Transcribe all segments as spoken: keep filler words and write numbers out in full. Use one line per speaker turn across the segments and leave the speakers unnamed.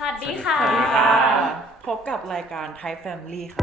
วัสดีค่ะ
สวัสดีค่ะพบกับรายการ Thai Family ค่ะ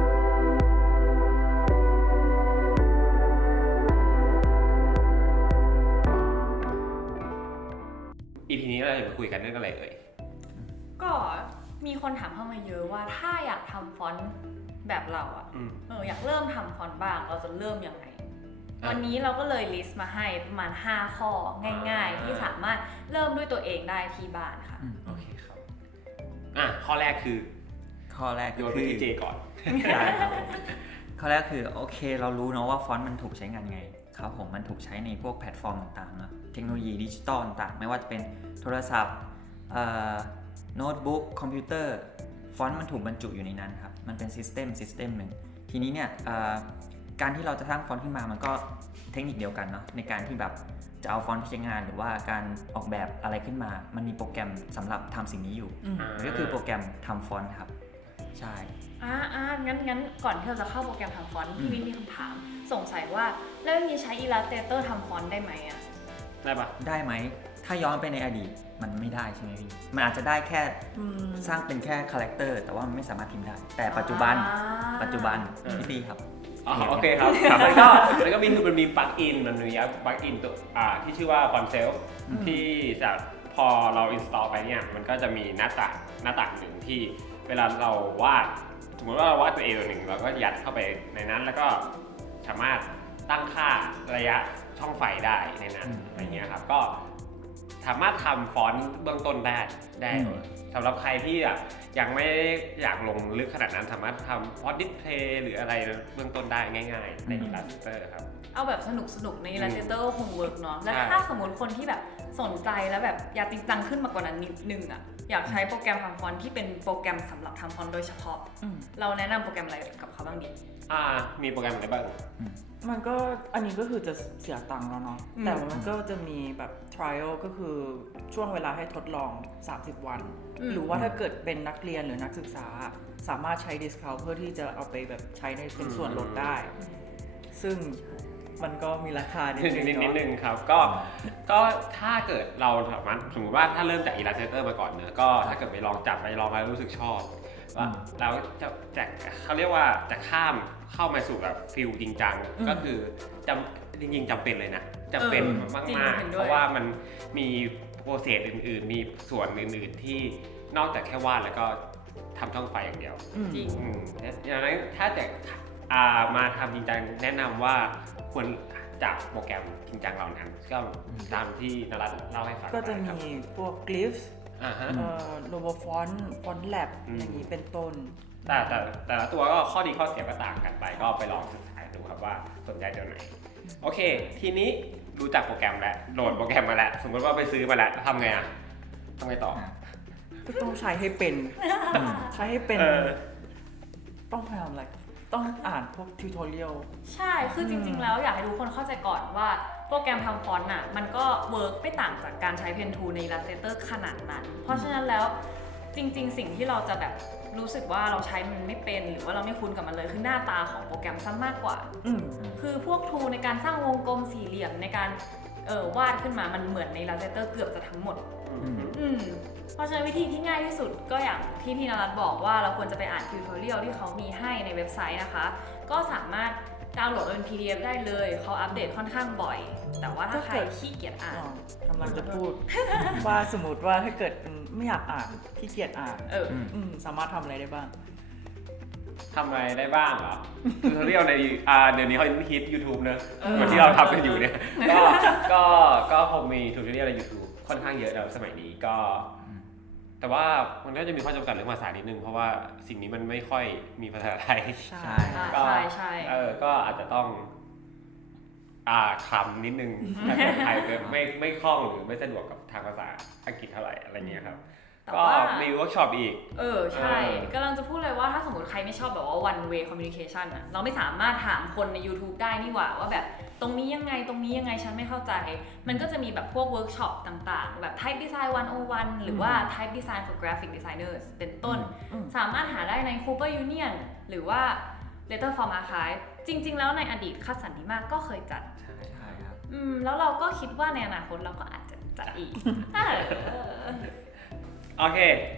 อี พี นี้เราจะมาคุยกันเรื่องอะไรเอ่ย
ก็มีคนถามเข้ามาเยอะว่าถ้าอยากทำฟอนต์แบบเราอะเอออยากเริ่มทำฟอนต์บ้างเราจะเริ่มยังไงวันนี้เราก็เลยลิสต์มาให้ประมาณห้าข้อง่ายๆที่สามารถเริ่มด้วยตัวเองได้ที่บ้านค่ะ
โอเคครับอ่ะข้อแรกคือ
ข้อแรก
โยนไปที่เจก่อน
ได้ครับข้อแรกคือโอเคเรารู้เนาะว่าฟอนต์มันถูกใช้งานไงครับผมมันถูกใช้ในพวกแพลตฟอร์มต่างๆเนาะเทคโนโลยีดิจิตอลต่างๆไม่ว่าจะเป็นโทรศัพท์โน้ตบุ๊กคอมพิวเตอร์ฟอนต์มันถูกบรรจุอยู่ในนั้นครับมันเป็นซิสเต็มซิสเต็มหนึ่งทีนี้เนี่ยการที่เราจะสร้างฟอนต์ขึ้นมามันก็เทคนิคเดียวกันเนาะในการที่แบบจะเอาฟอนต์ไปใช้งานหรือว่าการออกแบบอะไรขึ้นมามันมีโปรแกรมสำหรับทำสิ่งนี้อยู่ก็คือโปรแกรมทำฟอนต์ครับใช่
อ่าอ่างั้นงั้นก่อนที่เราจะเข้าโปรแกรมทำฟอนต์พี่วินมีคำถามสงสัยว่าแล้วอย่างนี้ใช้ Illustrator ทำฟอนต์ได้ไหมอ่ะ
ได้ปะ
ได้ไหมถ้าย้อนไปในอดีตมันไม่ได้ใช่ไหมพี่มันอาจจะได้แค่สร้างเป็นแค่คาแรคเตอร์แต่ว่ามันไม่สามารถพิมพ์ได้แต่ปัจจุบันปัจจุบันพี่ปีครับ
อ๋อโอเคครับมันก็มันก็มีคือมันมีปลั๊กอินมันมีปลั๊กอินตัวอ่าที่ชื่อว่า Font Self ที่จะพอเรา install ไปเนี่ยมันก็จะมีหน้าต่างหน้าต่างหนึ่งที่เวลาเราวาดสมมติว่าเราวาดตัวเองหนึ่งเราก็ยัดเข้าไปในนั้นแล้วก็สามารถตั้งค่าระยะช่องไฟได้ในนั้นอะไรเงี้ยครับก็สามารถทำฟอนต์เบื้องต้นได้ได้สำหรับใครที่ยังไม่อยากลงลึกขนาดนั้นสามารถทำฟอนต์ดิสเพลย์หรืออะไรเบื้องต้นได้ง่ายๆใน Illustrator ครับ
เอาแบบสนุกสนุกใน Illustrator คงเวิร์กเนาะแล้วถ้าสมมติคนที่แบบสนใจแล้วแบบอยากจริงจังขึ้นมากกว่านั้นนิดนึงอ่ะอยากใช้โปรแกรมทำฟอนต์ที่เป็นโปรแกรมสำหรับทำฟอนต์โดยเฉพาะเราแนะนำโปรแกรมอะไรกับเขาบ้างดี
อ่ามีโปรแกรมอะไรบ้าง
มันก็อันนี้ก็คือจะเสียตังค์แล้วเนาะแต่ว่ามันก็จะมีแบบ trial ก็คือช่วงเวลาให้ทดลองสามสิบวันหรือว่าถ้าเกิดเป็นนักเรียนหรือนักศึกษาสามารถใช้ discount เพื่อที่จะเอาไปแบบใช้ในเป็นส่วนลดได้ซึ่งมันก็มีราคานิดนึง
นิดนึงครับก็ก็ถ้าเกิดเราสามารถสมมติว่าถ้าเริ่มจาก Illustrator มาก่อนเนอะก็ถ้าเกิดไปลองจับไปลองแล้วรู้สึกชอบว่าแล้วจะจากเขาเรียกว่าจะข้ามเข้ามาสู่แบบฟิลจริงจังก็คือจำจริงๆจำเป็นเลยนะจำเป็นมากๆเพราะว่ามันมีโปรเซสอื่นๆมีส่วนอื่นๆที่นอกจากแค่วาดแล้วก็ทำช่องไฟอย่างเดียว
จริง
อย่างนั้นถ้าจะมาทำจริงจังแนะนำว่าควรจากโปรแกรมจริงจังเหล่านั้นก็ตามที่นรัตน์เล่าให้ฟัง
ก็จะมีพวก Glyphs
อ่าฮะ
เอ่อ Robo Font Font Lab อย่างนี้เป็นต้น
แต่แต่แต่ละตัวก็ข้อดีข้อเสียก็ต่างกันไปก็ไปลองศึกษาดูครับว่าสนใจตัวไหนโอเคทีนี้รู้จักโปรแกรมแล้วโหลดโปรแกรมมาแล้วสมมติว่าไปซื้อมาแล้วทำไงอ่ะทำไงต่อ
ก็ต้องใช้ให้เป็นใช้ให้เป็นต้องพยายามอะไรต้องอ่านพวกทิวทอเรียล
ใช่คือจริงๆแล้วอยากให้ทุกคนเข้าใจก่อนว่าโปรแกรมทำฟอนต์น่ะมันก็เวิร์กไม่ต่างจากการใช้เพนทูใน Illustrator ขนาดนั้นเพราะฉะนั้นแล้วจริงๆสิ่งที่เราจะแบบรู้สึกว่าเราใช้มันไม่เป็นหรือว่าเราไม่คุ้นกับมันเลยคือหน้าตาของโปรแกรมซะมากกว่าคือพวกทูในการสร้างวงกลมสี่เหลี่ยมในการเออวาดขึ้นมามันเหมือนใน Illustrator เกือบจะทั้งหมดอืมเพราะฉะนั้นวิธีที่ง่ายที่สุดก็อย่างที่พี่นรัตน์บอกว่าเราควรจะไปอ่านทิวทอเรียลที่เขามีให้ในเว็บไซต์นะคะก็สามารถดาวน์โหลดเป็น พี ดี เอฟ ได้เลยเขาอัปเดตค่อนข้างบ่อยแต่ว่าถ้าใครขี้เกียจอ่าน
กำลังจะพูดว่าสมมติว่าถ้าเกิดไม่อยากอ่านขี้เกียจอ่าน
เออ
สามารถทำอะไรได้บ้าง
ทำอะไรได้บ้างเหรอทิวทอเรียลในอ่าเดี๋ยวนี้เขาฮิต YouTube เนอะเหมือนที่เราทำกันอยู่เนี่ยก็ก็ก็คงมีทิวทอเรียลใน YouTube ค่อนข้างเยอะแล้วสมัยนี้ก็แต่ว่ามันก็จะมีข้อจำกัดเรื่องภาษานิดนึงเพราะว่าสิ่งนี้มันไม่ค่อยมีภาษาไทย
ใช่
ก็
ใช่
เออก็อาจจะต้องอ่าคำนิดนึงภาษาไทยไม่ไม่คล่องหรือไม่สะดวกกับทางภาษาอังกฤษเท่าไหร่อะไรเงี้ยครับก็มีเวิร์กช็อปอีก
เออใช่กำลังจะพูดเลยว่าถ้าสมมติใครไม่ชอบแบบว่า one way communication อะเราไม่สามารถถามคนใน YouTube ได้นี่หว่าว่าแบบตรงนี้ยังไงตรงนี้ยังไงฉันไม่เข้าใจมันก็จะมีแบบพวกเวิร์กช็อปต่างๆแบบ Type Design หนึ่งศูนย์หนึ่งหรือว่า Type Design for Graphic Designers เป็นต้นสามารถหาได้ใน Cooper Union หรือว่า Letterform Archive จริงๆแล้วในอดีตคัดสันติมากก็เคยจัด
ใช่ใช่ครับ
อืมแล้วเราก็คิดว่าในอนาคตเราก็อาจจะจัดอีก
โอเค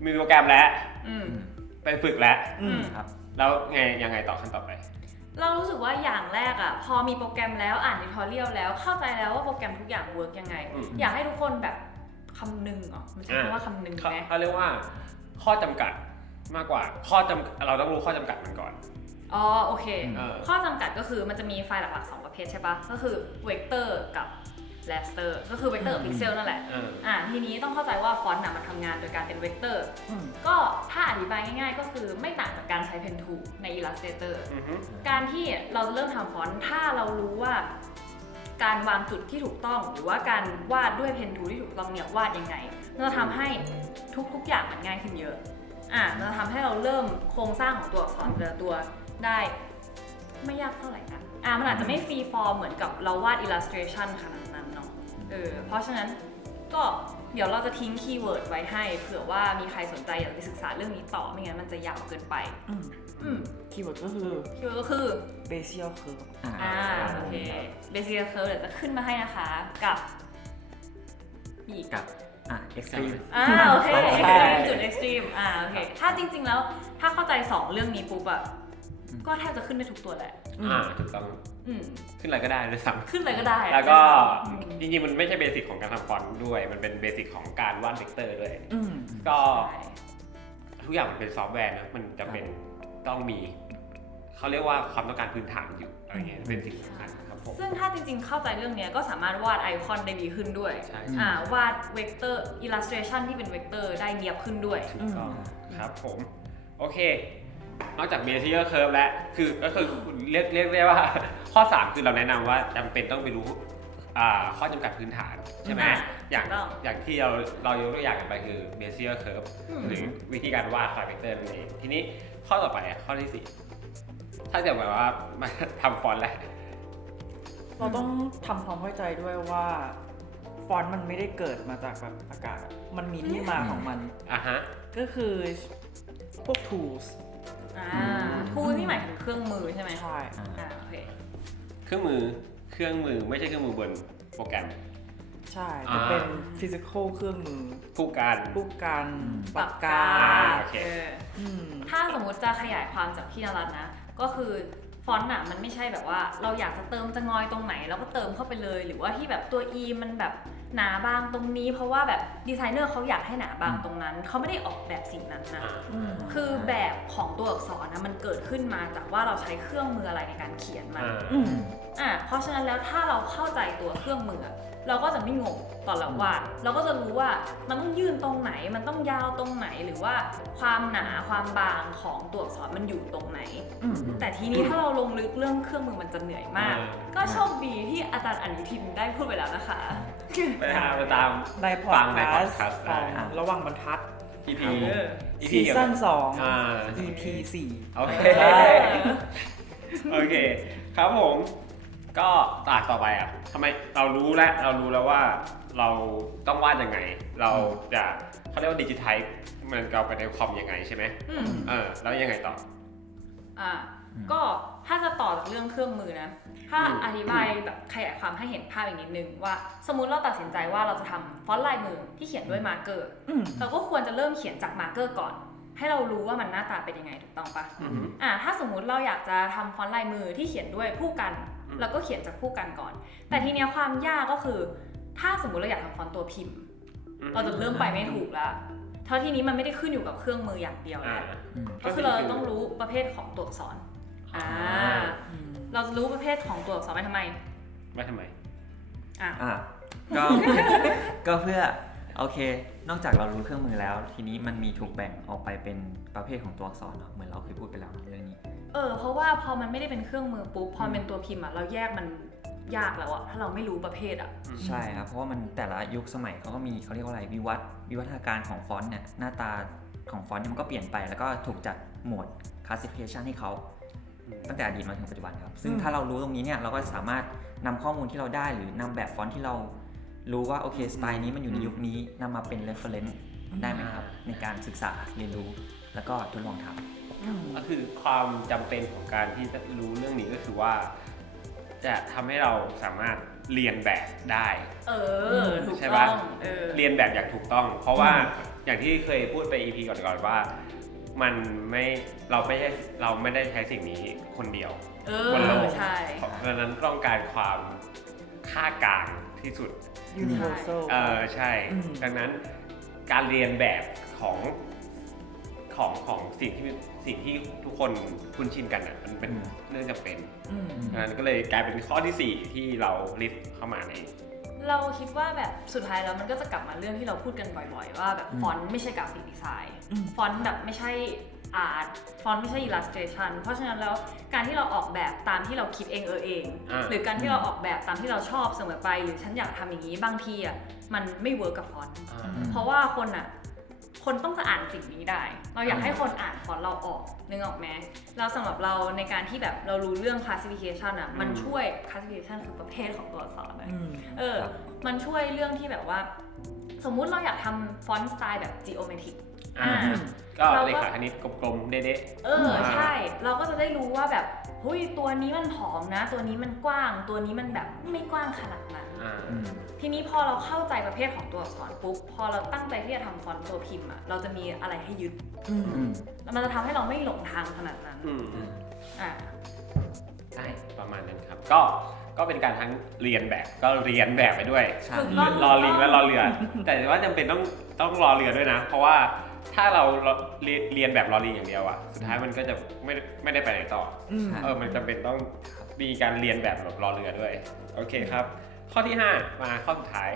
มีโปรแกรมแล้ว
อืม
ไปฝึกแล้ว
อืม
ครับ
แล้วไงยังไงต่อขั้นต่อไป
เรารู้สึกว่าอย่างแรกอ่ะพอมีโปรแกรมแล้วอ่านทิทอเรียลแล้วเข้าใจแล้วว่าโปรแกรมทุกอย่างเวิร์กยังไง
อืม
อยากให้ทุกคนแบบคำนึงเหรอมันใช่คำว่าคำนึง
เขา
ไหม
เขาเรียกว่าข้อจำกัดมากกว่าข้อจำเราต้องรู้ข้อจำกัดมันก่อน
อ๋อโอเค
เออ
ข้อจำกัดก็คือมันจะมีไฟล์หลักๆสองประเภทใช่ปะก็คือเวกเตอร์กับ raster ก็คือเวกเตอร์กับพิกเซลนั่นแหละ
เออ
อ่าทีนี้ต้องเข้าใจว่าฟอนต์น่ะมันทำงานโดยการเป็นเวกเตอร์
อืม
ก็ถ้าอธิบายง่ายๆ ก็คือไม่ต่างจากการใช้ Pen Tool ใน Illustrator
อือฮึ
การที่เราเริ่มทำฟอนต์ถ้าเรารู้ว่าการวางจุดที่ถูกต้อง หรือว่าการวาดด้วย Pen Tool ที่ถูกต้องเนี่ยวาดยังไงมันจะทำให้ทุกๆอย่างมันง่ายขึ้นเยอะอ่ะมันจะทำให้เราเริ่มโครงสร้างของตัวอักษรแต่ละตัวได้ไม่ยากเท่าไหร่นะอ่ะมันอาจจะไม่ฟรีฟอร์มเหมือนกับเราวาด illustration ขนาดนั้นเนาะเออเพราะฉะนั้นก็เดี๋ยวเราจะทิ้งคีย์เวิร์ดไว้ให้เผื่อว่ามีใครสนใจอยากไปศึกษาเรื่องนี้ต่อไม่งั้นมันจะยาวเกินไป
อืม
อืม
คีย์เวิร์ดก็คือ
คีย์เวิร์ดก็คือ
Bezier curve
อ่าโอเคเบสิกเคิร์ฟเดี๋ยวจะขึ้นมาให้นะคะกับอีก
กับอ่ะ extreme
อ่าโอเค
ใช่
extreme จุด extreme อ่าโอเคถ้าจริงๆแล้วถ้าเข้าใจสองเรื่องนี้ปุ๊บอะก็แทบจะขึ้นได้ทุกตัวแหละ
อ่าถูกต้อง
อืม
ขึ้นอะไรก็ได้ด้วยซ้
ขึ้นเลยก็ได้
ำแล้วก็
อืม
จริงๆมันไม่ใช่เบสิกของการทำฟอนต์ด้วย มันเป็นเบสิกของการวาดเวกเตอร์ด้วย
อืม
ก็
ใช่
ทุกอย่างมันเป็นซอฟต์แวร์นะมันจะเป็นต้องมีเขาเรียกว่าความต้องการพื้นฐานอยู่อะไรเงี้ยเป็นสิ่งสำคัญครับผม
ซึ่งถ้าจริงๆเข้าใจเรื่องเนี้ยก็สามารถวาดไอคอนได้ดีขึ้นด้วย
ใช่
อ่าวาดเวกเตอร์ illustration ที่เป็นเวกเตอร์ได้เนียบขึ้นด้วย
ถูกต้องครับผม โอเค นอกจากเบสิ r เคิร์ฟแล้วคือก็คือเรียกเรียกได้ว่า ข้อ สาม คือเราแนะนำว่าจำเป็นต้องไปรู้อ่าข้อจำกัดพื้นฐานใช่ไหม
อ่า
อย่าง
ถูกต้อง
อย่างที่เราเรายกตัวอย่างกันไปคือเบสิ r เคิร์ฟ
อืม
หรือวิธีการวาดไฟล์เวกเตอร์นั่นเองทีนี้ข้อต่อไปอ่ะข้อที่สี่ถ้าจะแบบว่ามาทำฟอนต์แล้ว
เราต้องทำความเข้าใจด้วยว่าฟอนต์มันไม่ได้เกิดมาจากแบบอากาศ มันมีที่มาของมัน
อ่ะฮะ
ก็คือพวก tools
อ่าทูนี่หมายถึงเครื่องมือใช่ไหม
ใช่
อ่าโอเค
เครื่องมือเครื่องมือไม่ใช่เครื่องมือบนโปรแกรม
ใช่
อ่า
จะเป็น physical เครื่องมือ
ผู้การ
ผู้การ
อืม
ปากกา
อ่าโอเค
เออ
อืม
ถ้าสมมุติจะขยายความจากพี่นรัตน์นะ ก็คือฟอนต์อ่ะมันไม่ใช่แบบว่าเราอยากจะเติมจะงอยตรงไหนเราก็เติมเข้าไปเลย หรือว่าที่แบบตัว E มันแบบหนาบางตรงนี้ เพราะว่าแบบดีไซเนอร์เขาอยากให้หนาบางตรงนั้นเขาไม่ได้ออกแบบสิ่งนั้นนะ
อืม
คือแบบของตัวอักษรนะมันเกิดขึ้นมาจากว่าเราใช้เครื่องมืออะไรในการเขียนมัน
อ่า
อืม
อ่ะเพราะฉะนั้นแล้วถ้าเราเข้าใจตัวเครื่องมือ เราก็จะไม่งงตอนเราวาด เราก็จะรู้ว่ามันต้องยื่นตรงไหน มันต้องยาวตรงไหน หรือว่าความหนาความบางของตัวอักษรมันอยู่ตรงไหน
อืม
แต่ทีนี้ถ้าเราลงลึกเรื่องเครื่องมือมันจะเหนื่อยมาก
อ่า
ก็โชคดีที่อาจารย์อนุทินได้พูดไปแล้วนะคะ
ไปหาไปตาม
ในพอ
ฟั
ด
งใน
แคสต์
podcast ได้
ของระหว่างบรรทัด
อี พี
เออ
อี
ซี
เกี่ยว
ซั่
กับ
นสอง
อ่า
อี พี สี่
โอเค
ใช่
โอเค ครับผม ก็ตากต่อไปอ่ะทำไมเรารู้แล้วเรารู้แล้วว่าเราต้องวาดยังไง เราจะเขาเรียกว่าดิจิทัลมันเราไปในคอมยังไงใช่ไหม
อืม
เออแล้วยังไงต่อ
อ่ะก็ถ้าจะต่อจากเรื่องเครื่องมือนะ ถ้า
อืม
อธิบายแบบขยายความให้เห็นภาพอีกนิดนึงว่า สมมุติเราตัดสินใจว่าเราจะทำฟอนต์ลายมือที่เขียนด้วยมาร์กเกอร์
อืม
เราก็ควรจะเริ่มเขียนจากมาร์กเกอร์ก่อน ให้เรารู้ว่ามันหน้าตาเป็นยังไงถูกต้องปะ
อือฮึ
อ่ะถ้าสมมุติเราอยากจะทำฟอนต์ลายมือที่เขียนด้วยผู้กัน
อืม
เราก็เขียนจากผู้กันก่อน แต่ทีเนี้ยความยากก็คือ ถ้าสมมุติเราอยากทำฟอนต์ตัวพิมพ์ เราจะเริ่มไปไม่ถูกแล้วเพราะทีนี้มันไม่ได้ขึ้นอยู่กับเครื่องมืออย่างเดียว
อ่า
แล้ว
อืม
ก็คือเราต้องรู้ประเภทของตัวอักษรอ่า
อืม
เราจะรู้ประเภทของตัวอักษรไปทำไม
ไม่ทำไม
อ่ะ
อ่ะก็ ก็เพื่อโอเค นอกจากเรารู้เครื่องมือแล้ว ทีนี้มันมีถูกแบ่งออกไปเป็นประเภทของตัวอักษรเนาะเหมือนเราเคยพูดไปแล้วเรื่องนี้
เออ เพราะว่าพอมันไม่ได้เป็นเครื่องมือปุ๊บ พอมันเป็นตัวพิมพ์อะเราแยกมันยากแล้วอะถ้าเราไม่รู้ประเภทอะ
ใช่ครับ เพราะว่ามันแต่ละยุคสมัยเขาก็มีเขาเรียกว่าอะไรวิวัฒน์วิวัฒนาการของฟอนต์เนี่ยหน้าตาของฟอนต์เนี่ยมันก็เปลี่ยนไป แล้วก็ถูกจัดหมวด classification ให้เขาตั้งแต่อดีตมาถึงปัจจุบันครับ ซึ่ง
อืม
ถ้าเรารู้ตรงนี้เนี่ยเราก็สามารถนำข้อมูลที่เราได้หรือนำแบบฟอนต์ที่เรารู้ว่าโอเคสไตล์นี้มันอยู่ในยุคนี้นำมาเป็น reference ได้ไหมครับ ในการศึกษาเรียนรู้แล้วก็ทดลองทำ
อืม
ก็คือความจำเป็นของการที่จะรู้เรื่องนี้ก็คือว่า จะทำให้เราสามารถเรียนแบบได้
เออ ถูก
ใช่
ต้
ปะ
องเออ
เรียนแบบอย่างถูกต้อง เพราะว่าอย่างที่เคยพูดไป อี พี ก่อนๆว่ามันไม่เราไม่ใช่เราไม่ได้ใช้สิ่งนี้คนเดียว
เออบ
นโลก
ใช่
เพราะฉะนั้นต้องการความค่ากลางที่สุด
universal
เออใช่
อืม
ดังนั้นการเรียนแบบของของของสิ่งที่สิ่งที่ทุกคนคุ้นชินกันอ่ะมันเป็นเรื่องจำเป็น
อืม
ดังนั้นก็เลยกลายเป็นข้อที่สี่ที่เราลิสต์เข้ามาใน
เราคิดว่าแบบสุดท้ายแล้วมันก็จะกลับมาเรื่องที่เราพูดกันบ่อยๆ ว่าแบบฟอนต์ไม่ใช่กราฟิกดีไซน์
อืม
ฟอนต์แบบไม่ใช่อาร์ตฟอนต์ไม่ใช่อิลลัสเทชันเพราะฉะนั้นแล้วการที่เราออกแบบตามที่เราคิดเองเออเอง
อ่า
หรือการที่เราออกแบบตามที่เราชอบเสมอไปหรือฉันอยากทำอย่างนี้บางทีอ่ะมันไม่เวิร์กกับฟอนต์
อ่า
เพราะว่าคนอ่ะคนต้องจะอ่านสิ่งนี้ได้ เราอยากให้คนอ่านฟอนต์เราออกนึกออกไหมแล้วสำหรับเราในการที่แบบเรารู้เรื่อง classification อ่ะมันช่วย classification คือประเภทของตัวอักษรเลย
อืม
เออ มันช่วยเรื่องที่แบบว่า สมมุติเราอยากทำฟอนต์สไตล์แบบ geometric
อ่า
อ่า
ก็
เราก็
เลขาคณิตกลมๆเด๊ะ
เออ ใช่ เราก็จะได้รู้ว่าแบบเฮ้ยตัวนี้มันผอมนะ ตัวนี้มันกว้าง ตัวนี้มันแบบไม่กว้างขนาดนั้น
ๆอ่า
อืม
ทีนี้พอเราเข้าใจประเภทของตัวอักษรปุ๊บ พอเราตั้งใจที่จะทำฟอนต์ตัวพิมพ์อะเราจะมีอะไรให้ยึด
อืม
อืม
แล้วมันจะทำให้เราไม่หลงทางขนาดนั้น
อืม
อ่า
ใช่ประมาณนั้นครับ ก็ก็เป็นการทั้งเรียนแบบก็เรียนแบบไปด้วย
ใช่
ถูกต้อง
รอลิงและรอเรือ แต่ว่าจำเป็นต้องต้องรอเรือด้วยนะ เพราะว่าถ้าเราเรียนเรียนแบบรอลิงอย่างเดียวอะสุดท้ายมันก็จะไม่ไม่ได้ไปไหนต่อ
อืม
เออมันจำเป็นต้องมีการเรียนแบบแบบรอเรือด้วย โอเคครับ ข้อที่ห้ามาข้อสุดท้าย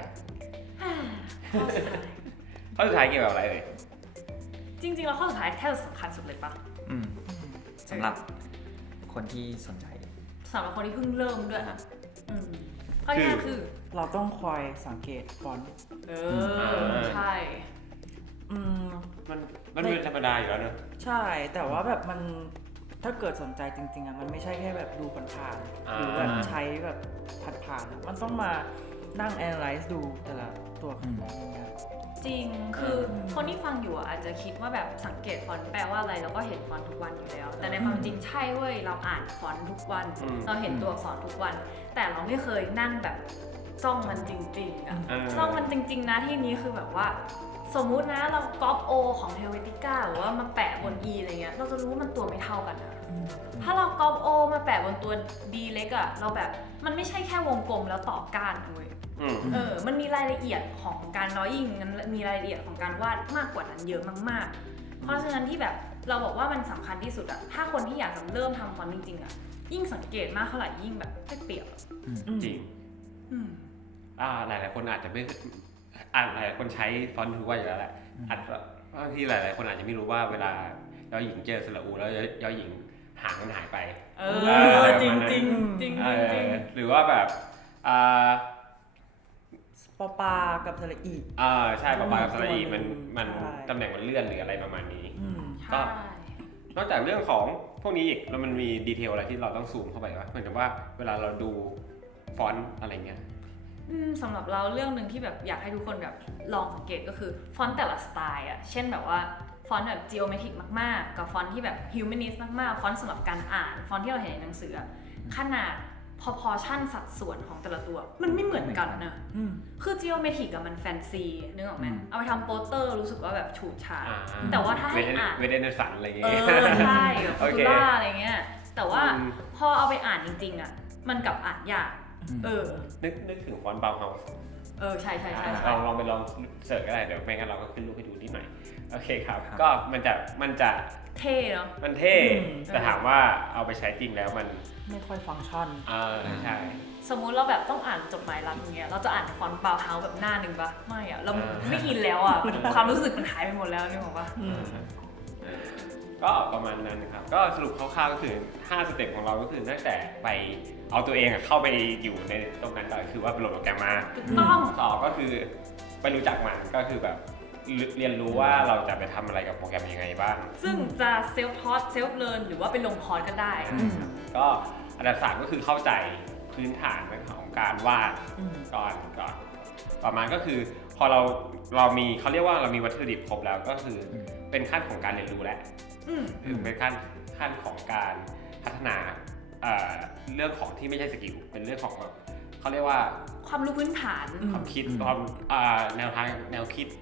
ข้อสุดท้ายเกี่ยวกับอะไรเอ่ย
จริงๆแล้วข้อสุดท้ายแทบจะสำคัญสุดเลยปะ
อืมสำหรับคนที่สนใจ
สำหรับคนที่เพิ่งเริ่มด้วยอะอืมข้อที่ห้าคือ
เราต้องคอยสังเกตฟอนต์
เออ ใช่
อืม
มันมันเป็นธรรมดาอยู่แล้วเนอะ
ใช่ แต่ว่าแบบมันถ้าเกิดสนใจจริงๆอะมันไม่ใช่แค่แบบดูผ่านๆ
อ่า
หรือแบบใช้แบบผ่านๆอะมันต้องมานั่ง analyze ดูแต่ละตัวอักษรอย่างเงี้ย
จริง คือคนที่ฟังอยู่อะอาจจะคิดว่าแบบสังเกตฟอนต์แปลว่าอะไรแล้วก็เห็นฟอนต์ทุกวันอยู่แล้ว แต่ในความจริงใช่เว้ย เราอ่านฟอนต์ทุกวัน
อืม
เราเห็นตัวอักษรทุกวัน แต่เราไม่เคยนั่งแบบจ้องมันจริงๆอะ
เออ
จ้องมันจริง ๆ นะที่นี้คือแบบว่า สมมุตินะเราก๊อป O ของเฮลเวติก้าหรือว่ามาแปะบน E อะไรเงี้ย เราจะรู้ว่ามันตัวไม่เท่ากันนะ ถ้าเราก๊อป O มาแปะบนตัว D เล็กอะเราแบบมันไม่ใช่แค่วงกลมแล้วต่อก้านเว้ย
อืม
เออ มันมีรายละเอียดของการดรอยิ่งมันมีรายละเอียดของการวาดมากกว่านั้นเยอะมากๆ เพราะฉะนั้นที่แบบเราบอกว่ามันสำคัญที่สุดอะถ้าคนที่อยากจะเริ่มทำฟอนต์จริงๆอะยิ่งสังเกตมากเท่าไหร่ยิ่งแบบได้เปรียบอะ
จริง
อืม
อ่าหลายๆคนอาจจะไม่อ่านหลายๆคนใช้ฟอนต์ทุกวันอยู่แล้วแหละอาจจะบางทีหลายๆคนอาจจะไม่รู้ว่าเวลายอหญิงเจอสระอูแล้วยอหญิงหางมันหายไป
เอ
เอ
อ
อ
จริงจริงจริง
เอ
จริง
อหรือว่าแบบอ่า
ปอปากับสระอี
อ่าใช่ปะปากับสระอีมันมัน
ใช่
ตำแหน่งมันเลื่อนหรืออะไรประมาณนี้
อืม
ใช่
นอกจากเรื่องของพวกนี้อีกแล้วมันมีดีเทลอะไรที่เราต้องซูมเข้าไปวะเหมือนกับว่าเวลาเราดูฟอนต์อะไรเงี้ย
อืมสำหรับเราเรื่องหนึ่งที่แบบอยากให้ทุกคนแบบลองสังเกตก็คือฟอนต์แต่ละสไตล์อะเช่นแบบว่าฟอนต์แบบ geometric มากๆ กับฟอนต์ที่แบบ humanist มากๆ ฟอนต์สำหรับการอ่าน ฟอนต์ที่เราเห็นในหนังสืออะขนาด proportion สัดส่วนของแต่ละตัว มันไม่เหมือนกันนะ
อืม
คือ geometric อะมันแฟนซีนึกออกไหม
อืม
เอาไปทำโปสเตอร์รู้สึกว่าแบบฉูดฉาด
อ่า
แต่ว่าถ้าให้อ่าน
เวเดนสันอะไรเงี้
เอย อใช่แบบ
โอ
ฟู
เค
ล่าอะไรเงี้ย แต่ว่า
อืม
พอเอาไปอ่านจริงๆอะมันกลับอ่านยาก เออ
นึกนึกถึงฟอนต์บาวเฮาส์
เออ ใช่ใช่ใช่
ล
ใช่
องลองไปลองเสิร์ชก็ได้เดี๋ยวไม่งั้นเราก็ขึ้นรูปให้ดูนิดหน่อยโอเคครับ
ครับ
ก็มันจะมันจะ
เท่เนาะ
มันเท่
อืม
แต่ถามว่าเอาไปใช้จริงแล้วมัน
ไม่ค่อยฟังก์ชัน
อ่าใช่
สมมุติเราแบบต้องอ่านจดหมายรักอย่างเงี้ย เราจะอ่านฟอนต์บาวเฮาส์แบบหน้าหนึ่งปะไม่อะเราไม่อินแล้วอะความรู้สึกมันหายไปหมดแล้วนึกออกปะ
อืม
ก็ประมาณนั้นนะครับ ก็สรุปคร่าวๆก็คือห้าสเต็ปของเราก็คือตั้งแต่ไปเอาตัวเองอะเข้าไปอยู่ในตรงนั้นก่อนคือว่าไปโหลดโปรแกรมมา
ถูกต้อง
ต่อก็คือไปรู้จักมันก็คือแบบเรียนรู้ว่าเราจะไปทำอะไรกับโปรแกรมยังไงบ้าง
ซึ่งจะเซลฟ์ทอ u เซลฟ์เลิร์นหรือว่าไปลงคอร์สก็ได้
อืม
ก็อันดับสามก็คือเข้าใจพื้นฐานของการวาด
อืม
ก่อนก่อนประมาณก็คือพอเราเรามีเขาเรียกว่าเรามีวัตถุดิบครบแล้วก็คืออ
ม
เป็นขั้นของการเรียนรู้แล้ว
อืม
คือเป็นขั้นขั้นของการพัฒนาเอ่อเรื่องของที่ไม่ใช่สกิลเป็นเรื่องของแบบเขาเรียกว่า
ความรู้พื้นฐาน
อืม
ความคิด
อืม
ความอ่าแนวทางแนวคิด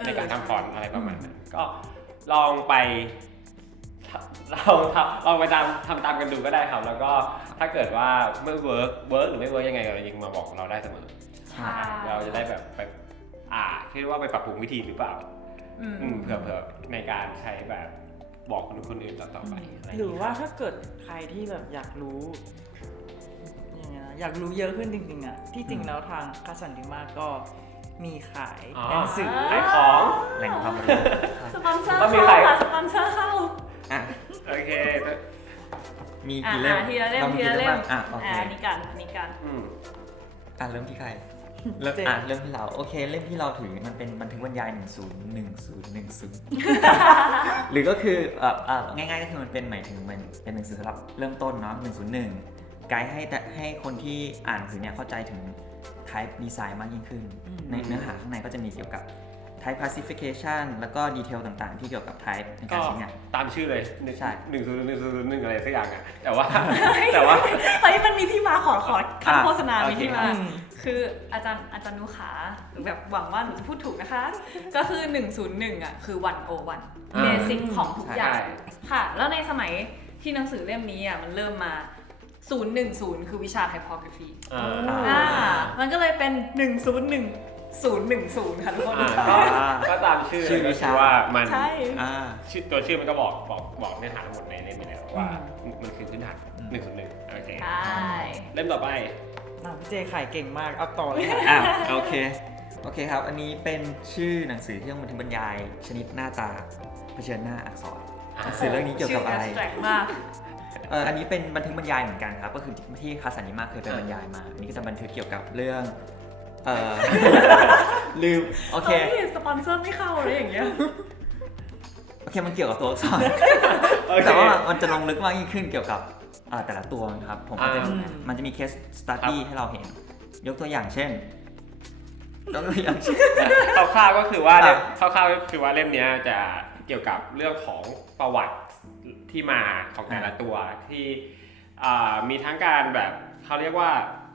ออ
ในการทำฟอนต์อะไรประมาณนั้นก็ลองไปลองทำลองไปตามทำตามกันดูก็ได้ครับ แล้วก็ถ้าเกิดว่าไม่เวิร์กเวิร์กหรือไม่เวิร์กยังไงเรายิงมาบอกเราได้เสมอ
ใช่
เราจะได้แบบไปอ่าคิดว่าไปปรับปรุงวิธีหรือเปล่า
อืม
อืมเผื่อเผื่อในการใช้แบบบอกคนคนอื่นต่อๆไปะไย่ง
หรือ
เงี้ย
ว่าถ้าเกิดใครที่แบบอยากรู้ยังไงนะอยากรู้เยอะขึ้นจริงๆอ่ะที่จริงแล้วทางคาสันดิมาก็มีขาย
อ๋อ
หนังสือ
ขายของ
แหล่งความรู้ครับ
สปอนเซอร์
ต้องมี
เข้า
ใคร
ค่ะสปอนเซอร์เข้า
อ่ะ
โอเค
มี
อ่ะ
กี่เล่ม
อ่ะทีละเล่ม
รา
ทีละเล่ม
บ้างอ่ะโอเค
อ่ะอันนี้กันอันนี้กัน
อืม
อ่ะเริ่มที่ใครเริ่ม
เจ
อ่ะเริ่มที่เราโอเคเล่มที่เราถือมันเป็นบันทึกบรรยายหนึ่งศูนย์หนึ่งศูนย์หนึ่งศูนย์ หรือก็คือเอ่อเอ่อง่ายๆก็คือมันเป็นหมายถึงมันเป็นหนังสือสำหรับเริ่มต้นเนาะหนึ่งศูนย์หนึ่งไกด์ให้แต่ให้คนที่อ่านหนังสือเนี่ยเข้าใจถึง type design มากยิ่งขึ้น
อืม
ในเนื้อหาข้างในก็จะมีเกี่ยวกับ type classification แล้วก็ดีเทลต่างๆ ที่เกี่ยวกับ type ใน
ก็
การใช้งาน
ตามชื่อเลย
ใช่
หนึ่งศูนย์หนึ่งศูนย์หนึ่งอะไรสักอย่างอะแต่ว่า แต่ว่า
เฮ้ยมันมีที่มาขอขอ
อ่ะ
คำโฆษณา
โอ
มี
เค
ที่
ครั
มา
บ
คืออาจารย์อาจารย์นุขาแบบหวังว่าหนูจะพูดถูกนะคะ ก็คือ หนึ่งศูนย์หนึ่ง อ่ะ คือ วัน โอ วัน
อ่า
เบสิกของทุกอย่าง
ใช่
ค่ะ แล้วในสมัยที่หนังสือเล่มนี้อ่ะมันเริ่มมา ศูนย์หนึ่งศูนย์ คือวิชา typography
อ่า
อ่ามันก็เลยเป็น หนึ่งศูนย์หนึ่ง ศูนย์หนึ่งศูนย์ ค่ะทุกคน
อ่าก็ก็ตามชื่อ
ชื่อ
ก็
วิ
คื
ชา
อว่ามัน
ใช่
อ่า
ชื่อตัวชื่อมันก็บอกบอกบอกเนื้อหาทั้งหมดในเล่มไปแล้วว่ามันคือพื้นฐาน
อืม
หนึ่งศูนย์หนึ่งโอเค
ใช่
เล่มต่อไป
อ่ะพี่เจขายเก่งมากเอาต่อเลยค่ะ
อ่ะโอเคโอเคครับ อันนี้เป็นชื่อหนังสือที่ต้องบันทึกบรรยายชนิดหน้าตาเผชิญหน้าอักษร หนังสือเรื่องนี้เกี่ยวกับอะไร
ชื่ abstract มาก
เอออันนี้เป็นบันทึกบรรยายเหมือนกันครับ ก็คือที่คาสันนิมาเคยไปบรรยายมา อันนี้ก็จะบันทึกเกี่ยวกับเรื่องเออ ลืมโอเค
เฮ้ยสปอนเซอร์ไม่เข้าเลยอย่างเงี้ย
โอเคมันเกี่ยวกับตัวอักษร
โอเค
แต่ว่ามันจะลงลึกมากยิ่งขึ้นเกี่ยวกับอ่าแต่ละตัวนะครับผมก็จะ
อ่า
มันจะมีเคสสตัดดี้ให้เราเห็น ยกตัวอย่างเช่นยกตัวอย่างเช่น
คร่าวๆก็คือว่าเล่ม
อ่ะ
คร่าวๆก็คือว่าเล่มเนี้ยจะเกี่ยวกับเรื่องของประวัติที่มาของแต่ละตัวที่อ่ามีทั้งการแบบเขาเรียกว่า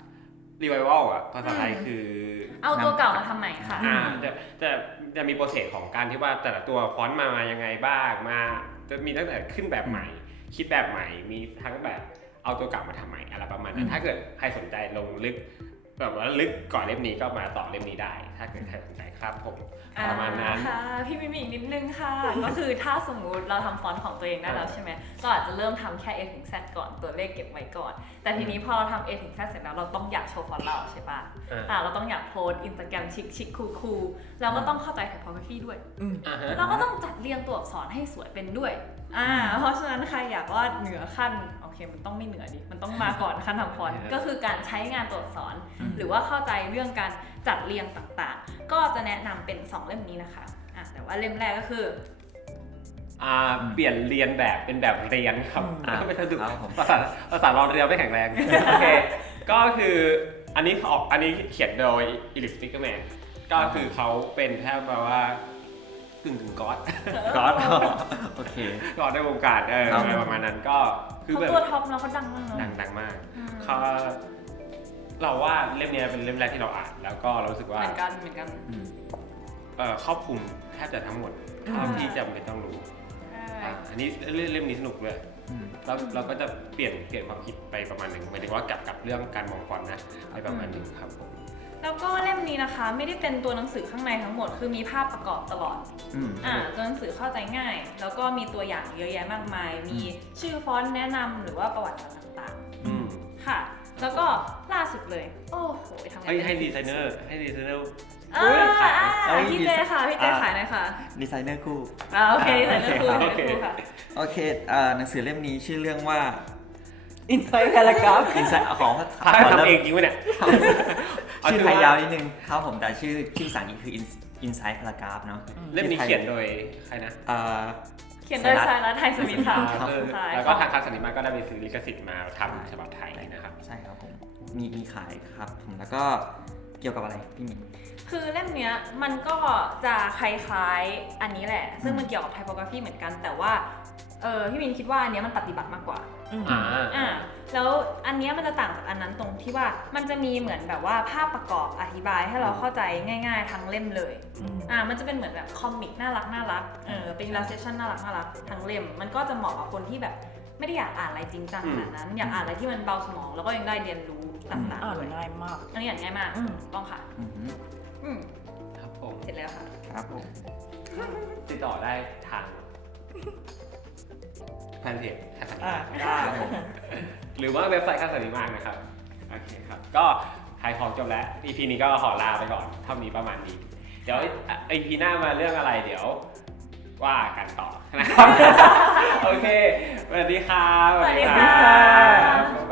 revival อ่ะภาษาไทย
อืม
คือ
เอาตัวเก่ามาทำใหม่ค่ะ
อ่าจะจะจะมีโปรเซสของการที่ว่าแต่ละตัวฟอนต์มามายังไงบ้างมาจะมีตั้งแต่ขึ้นแบบใหม่ คิดแบบใหม่ มีทั้งแบบเอาตัวเก่ามาทำใหม่อะไรประมาณนั้
อื
น
ม
ถ้าเกิดใครสนใจลงลึกแบบว่าลึกก่อนเล่มนี้ก็มาต่อเล่มนี้ได้ ถ้าเกิดใครสนใจครับผมประมาณนั้น
ค่ะพี่มิมีอีกนิดนึงค่ะ ก็คือถ้าสมมุติเราทำฟอนต์ของตัวเองได้แล้วใช่ไหมก็อาจจะเริ่มทำแค่ A ถึง Z ก่อนตัวเลขเก็บไว้ก่อน แต่ทีนี้พอเราทำ A ถึง Z เสร็จแล้วเราต้องอยากโชว์ฟอนต์เราใช่ปะ
อ่า
อ่าเราต้องอยากโพสอินสตาแกรมชิคชิคคูลคูลเราก็ต้องเข้าใจ typography ด้วย
อืม
อ่าฮะ
เราก็ต้องจัดเรียงตัวอักษรให้สวยเป็นด้วย อ่า เพราะฉะนั้นใครอยากว่าเหนือขั้น โอเค มันต้องไม่เหนือดิ มันต้องมาก่อนขั้นทำฟอนต์ ก็คือการใช้งานตัวอักษร หรือว่าเข้าใจเรื่องการจัดเรียงต่างๆ ก็จะแนะนำเป็นสองเล่มนี้นะคะ อ่ะแต่ว่าเล่มแรกก็คือ
อ่าเปลี่ยนเรียนแบบเป็นแบบเรียนครับ
อ่า
ไม่ใช่ดู
ครับผม
ภาษาภาษารอเรียนไม่แข็งแรง โอเค ก็คืออันนี้ออกอันนี้เขียนโดยอิลิฟฟิกเกอร์แมนก็คือเขาเป็นแทบแบบว่ากึ่งกึ่งก๊อต
ก๊อตโอเค
ก๊อตในวงการเออ
ครับ
อะไรประมาณนั้นก็คือ
เขา
แบบ
ตัวท็อปเนาะเขาดังมากเนาะ
ดังดังมาก
อืม
เขาเราว่าเล่มเนี้ยเป็นเล่มแรกที่เราอ่าน แล้วก็เรารู้สึกว่า
เหมือนกัน เหมือนกัน
อืม
เอ่อครอบคลุมแทบจะทั้งหมดเท่าที่จำเป็นต้องรู้
ใช่
อ่ะอันนี้เล่มนี้สนุกด้วย
อืม
เราเราก็จะเปลี่ยนเปลี่ยนความคิดไปประมาณหนึ่งหมายถึงว่ากับกับเรื่องการมองฟอนต์นะไปประมาณหนึ่งครับผม
แล้วก็เล่มนี้นะคะ ไม่ได้เป็นตัวหนังสือข้างในทั้งหมด คือมีภาพประกอบตลอด
อืม
อ่าตัวหนังสือเข้าใจง่าย แล้วก็มีตัวอย่างเยอะแยะมากมาย มีชื่อฟอนต์แนะนำหรือว่าประวัติศาสตร์ต่าง
อืม
ๆ ค่ะ แล้วก็ล่าสุดเลย โอ้โหทำไง
ให้ให้ดีไซเนอร์ให้ดีไซเนอร์
อ่า
ขาย
อ่าพี่เจค่ะ พี่เจ
อ่า
ขายหน่อยค่ะ
ดีไซเนอร์คู่
อ่าโอเคใส่เนื้อคู่
โอ
ใส่
เค
เนื้อคู่ค่ะ
โอเคอ่าหนังสือเล่มนี้ชื่อเรื่องว่า
อินไซต์พารากราฟ
อินไซต์ของ
ถ้าให้ทำเองจริงไหมเนี่ย
ชื่อไทยยาวนิดนึงครับผมแต่ชื่อชื่อภาษาอังกฤษคือ Insight Paragraph เนาะ
เล่มนี้เขียนโดยใครนะ
อ่า
เขียนโดยชายรัฐไทยสมิทธา
เออ
ใช่
แล้วก็ทางคาสนิมาก็ได้ไปซื้อลิขสิทธิ์มาทำฉบับไทยนะครับ
ใช่ครับผม มีมีขายครับผมแล้วก็เกี่ยวกับอะไรพี่มิน
คือเล่มเนี้ยมันก็จะคล้ายๆอันนี้แหละ ซึ่งมันเกี่ยวกับ typography เหมือนกัน แต่ว่าเออพี่มินคิดว่าอันเนี้ยมันปฏิบัติมากกว่า
อืม
อ่า
อ่าแล้วอันเนี้ยมันจะต่างจากอันนั้นตรงที่ว่ามันจะมีเหมือนแบบว่าภาพประกอบอธิบายให้เราเข้าใจง่ายๆทั้งเล่มเลย
อืม
อ่ามันจะเป็นเหมือนแบบคอมิกน่ารักน่ารักเออเป็น illustration น่ารักน่ารักทั้งเล่มมันก็จะเหมาะกับคนที่แบบไม่ได้อยากอ่านอะไรจริงจังขนาดนั้น อยากอ่านอะไรที่มันเบาสมองแล้วก็ยังได้เรียนรู้ต่าง
อ่าน
ๆด้วย
ง่ายมาก
อันนี้อ่านง่ายมาก
อืม
ต้องค่ะ
อืม
อืม
ครับผม
เสร็จแล้วค่ะ
ครับผม
ติดต่อได้ทางแฟนเพจคาสานิ
อ่า
มา
ได้
หรือว่าเว็บไซต์คาสานิมานะครับ โอเคครับ ก็ขายของจบแล้ว อี พี นี้ก็ขอลาไปก่อนเท่านี้ประมาณนี้ เดี๋ยว อี พี หน้ามาเรื่องอะไรเดี๋ยวว่ากันต่อนะครับ โอเค สวัสดีครับ
สวัสดีค่ะ
รับ